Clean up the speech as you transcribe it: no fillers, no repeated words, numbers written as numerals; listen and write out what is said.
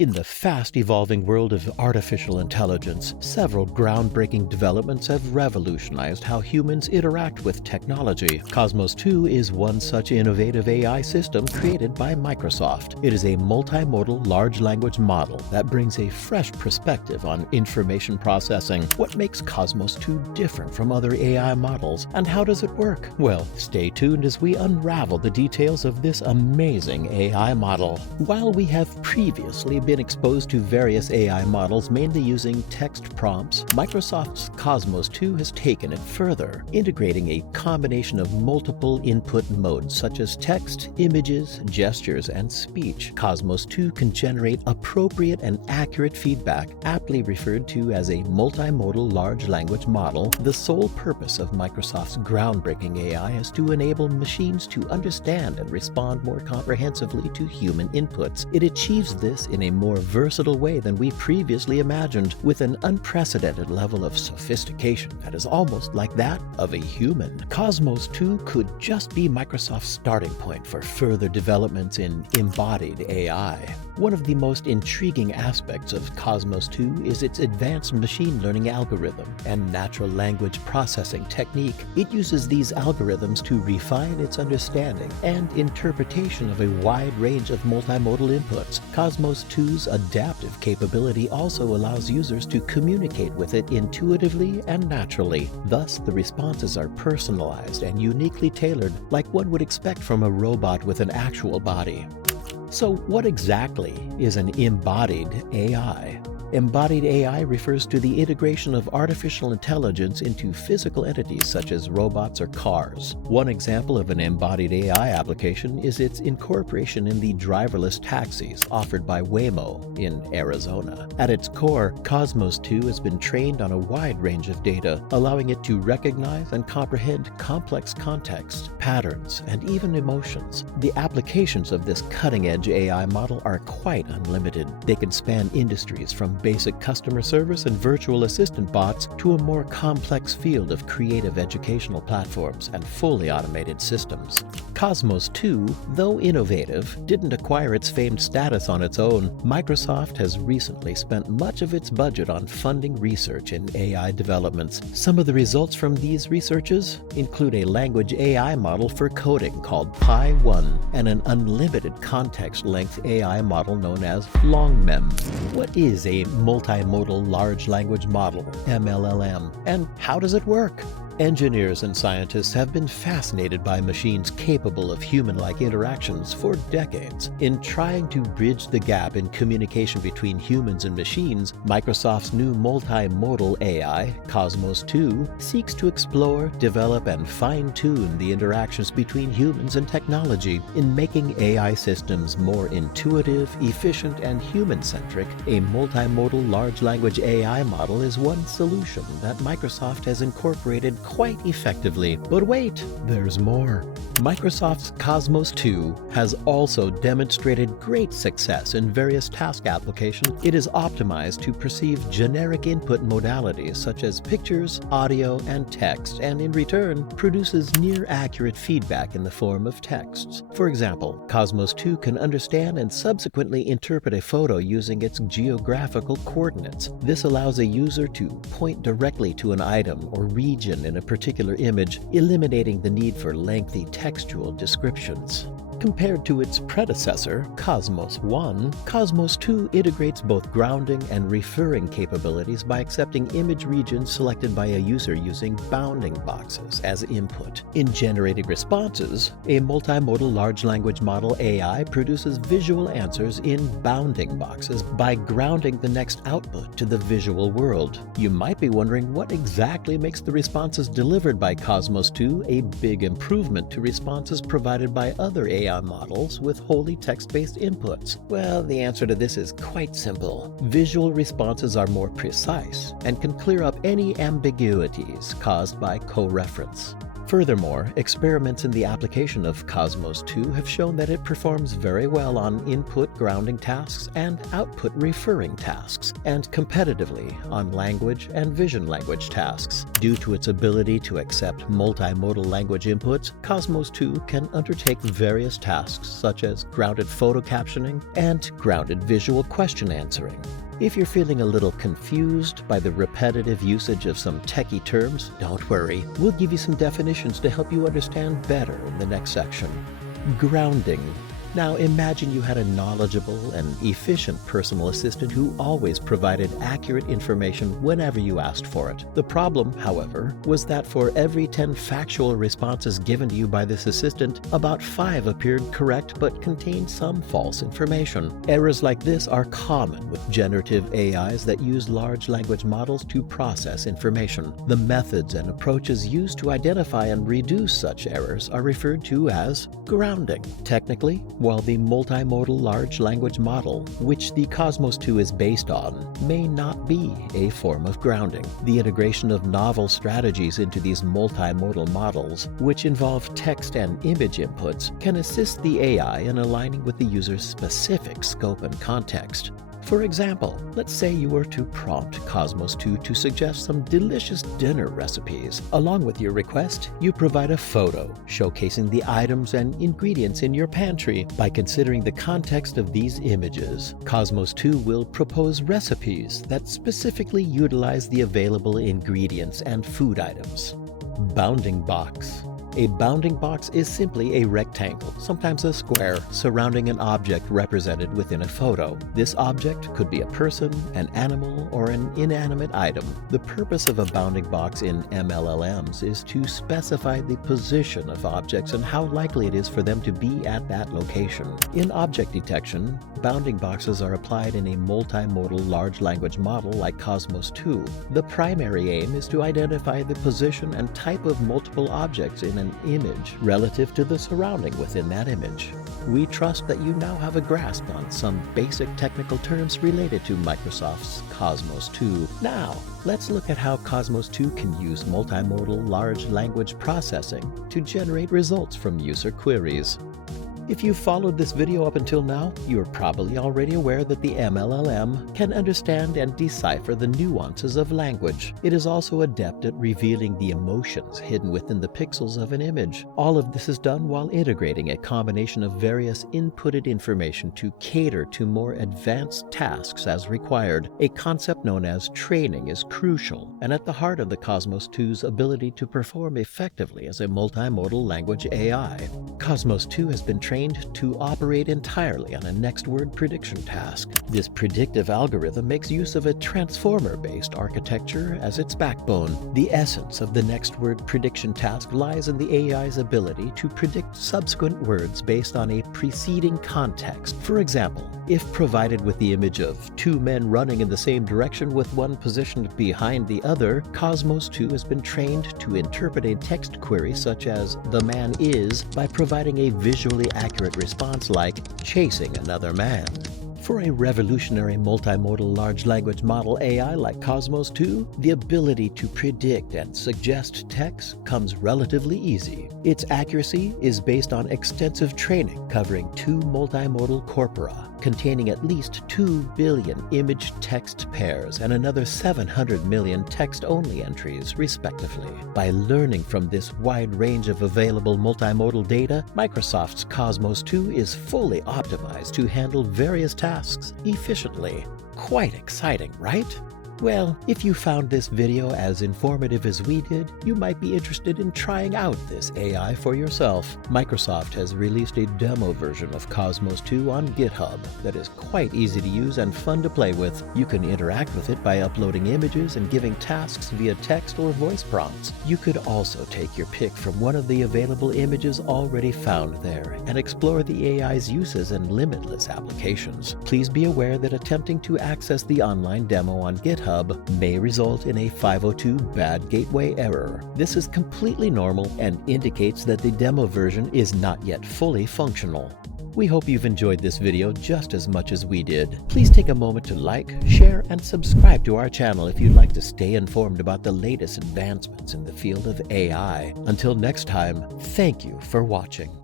In the fast-evolving world of artificial intelligence, several groundbreaking developments have revolutionized how humans interact with technology. KOSMOS-2 is one such innovative AI system created by Microsoft. It is a multimodal large language model that brings a fresh perspective on information processing. What makes KOSMOS-2 different from other AI models, and how does it work? Well, stay tuned as we unravel the details of this amazing AI model. While we have previously been exposed to various AI models mainly using text prompts, Microsoft's KOSMOS-2 has taken it further, integrating a combination of multiple input modes such as text, images, gestures, and speech. KOSMOS-2 can generate appropriate and accurate feedback, aptly referred to as a multimodal large language model. The sole purpose of Microsoft's groundbreaking AI is to enable machines to understand and respond more comprehensively to human inputs. It achieves this in a more versatile way than we previously imagined, with an unprecedented level of sophistication that is almost like that of a human. KOSMOS-2 could just be Microsoft's starting point for further developments in embodied AI. One of the most intriguing aspects of KOSMOS-2 is its advanced machine learning algorithm and natural language processing technique. It uses these algorithms to refine its understanding and interpretation of a wide range of multimodal inputs. KOSMOS-2's adaptive capability also allows users to communicate with it intuitively and naturally. Thus, the responses are personalized and uniquely tailored, like one would expect from a robot with an actual body. So, what exactly is an embodied AI? Embodied AI refers to the integration of artificial intelligence into physical entities such as robots or cars. One example of an embodied AI application is its incorporation in the driverless taxis offered by Waymo in Arizona. At its core, KOSMOS-2 has been trained on a wide range of data, allowing it to recognize and comprehend complex contexts, patterns, and even emotions. The applications of this cutting-edge AI model are quite unlimited. They can span industries from basic customer service and virtual assistant bots to a more complex field of creative educational platforms and fully automated systems. KOSMOS-2, though innovative, didn't acquire its famed status on its own. Microsoft has recently spent much of its budget on funding research in AI developments. Some of the results from these researches include a language AI model for coding called Pi-1 and an unlimited context-length AI model known as LongMem. What is a multimodal large language model, MLLM, and how does it work? Engineers and scientists have been fascinated by machines capable of human-like interactions for decades. In trying to bridge the gap in communication between humans and machines, Microsoft's new multimodal AI, KOSMOS-2, seeks to explore, develop, and fine-tune the interactions between humans and technology. In making AI systems more intuitive, efficient, and human-centric, a multimodal large language AI model is one solution that Microsoft has incorporated quite effectively. But wait, there's more. Microsoft's KOSMOS-2 has also demonstrated great success in various task applications. It is optimized to perceive generic input modalities such as pictures, audio, and text, and in return produces near-accurate feedback in the form of texts. For example, KOSMOS-2 can understand and subsequently interpret a photo using its geographical coordinates. This allows a user to point directly to an item or region in a particular image, eliminating the need for lengthy textual descriptions. Compared to its predecessor, KOSMOS-1, KOSMOS-2 integrates both grounding and referring capabilities by accepting image regions selected by a user using bounding boxes as input. In generating responses, a multimodal large language model AI produces visual answers in bounding boxes by grounding the next output to the visual world. You might be wondering what exactly makes the responses delivered by KOSMOS-2 a big improvement to responses provided by other AI models with wholly text-based inputs. Well, the answer to this is quite simple. Visual responses are more precise and can clear up any ambiguities caused by co-reference. Furthermore, experiments in the application of KOSMOS-2 have shown that it performs very well on input grounding tasks and output referring tasks, and competitively on language and vision language tasks. Due to its ability to accept multimodal language inputs, KOSMOS-2 can undertake various tasks such as grounded photo captioning and grounded visual question answering. If you're feeling a little confused by the repetitive usage of some techie terms, don't worry. We'll give you some definitions to help you understand better in the next section. Grounding. Now imagine you had a knowledgeable and efficient personal assistant who always provided accurate information whenever you asked for it. The problem, however, was that for every 10 factual responses given to you by this assistant, about 5 appeared correct but contained some false information. Errors like this are common with generative AIs that use large language models to process information. The methods and approaches used to identify and reduce such errors are referred to as grounding. Technically, while the multimodal large language model, which the KOSMOS-2 is based on, may not be a form of grounding, the integration of novel strategies into these multimodal models, which involve text and image inputs, can assist the AI in aligning with the user's specific scope and context. For example, let's say you were to prompt KOSMOS-2 to suggest some delicious dinner recipes. Along with your request, you provide a photo showcasing the items and ingredients in your pantry. By considering the context of these images, KOSMOS-2 will propose recipes that specifically utilize the available ingredients and food items. Bounding box. A bounding box is simply a rectangle, sometimes a square, surrounding an object represented within a photo. This object could be a person, an animal, or an inanimate item. The purpose of a bounding box in MLLMs is to specify the position of objects and how likely it is for them to be at that location. In object detection, bounding boxes are applied in a multimodal large language model like KOSMOS-2. The primary aim is to identify the position and type of multiple objects in an image relative to the surrounding within that image. We trust that you now have a grasp on some basic technical terms related to Microsoft's KOSMOS-2. Now, let's look at how KOSMOS-2 can use multimodal large language processing to generate results from user queries. If you've followed this video up until now, you're probably already aware that the MLLM can understand and decipher the nuances of language. It is also adept at revealing the emotions hidden within the pixels of an image. All of this is done while integrating a combination of various inputted information to cater to more advanced tasks as required. A concept known as training is crucial and at the heart of the KOSMOS-2's ability to perform effectively as a multimodal language AI. KOSMOS-2 has been trained to operate entirely on a next word prediction task. This predictive algorithm makes use of a transformer-based architecture as its backbone. The essence of the next word prediction task lies in the AI's ability to predict subsequent words based on a preceding context. For example, if provided with the image of 2 men running in the same direction with one positioned behind the other, KOSMOS-2 has been trained to interpret a text query such as "the man is" by providing a visually accurate response like "chasing another man." For a revolutionary multimodal large language model AI like KOSMOS-2, the ability to predict and suggest text comes relatively easy. Its accuracy is based on extensive training covering 2 multimodal corpora, containing at least 2 billion image-text pairs and another 700 million text-only entries, respectively. By learning from this wide range of available multimodal data, Microsoft's KOSMOS-2 is fully optimized to handle various tasks efficiently. Quite exciting, right? Well, if you found this video as informative as we did, you might be interested in trying out this AI for yourself. Microsoft has released a demo version of KOSMOS-2 on GitHub that is quite easy to use and fun to play with. You can interact with it by uploading images and giving tasks via text or voice prompts. You could also take your pick from one of the available images already found there and explore the AI's uses and limitless applications. Please be aware that attempting to access the online demo on GitHub may result in a 502 bad gateway error. This is completely normal and indicates that the demo version is not yet fully functional. We hope you've enjoyed this video just as much as we did. Please take a moment to like, share, and subscribe to our channel if you'd like to stay informed about the latest advancements in the field of AI. Until next time, thank you for watching.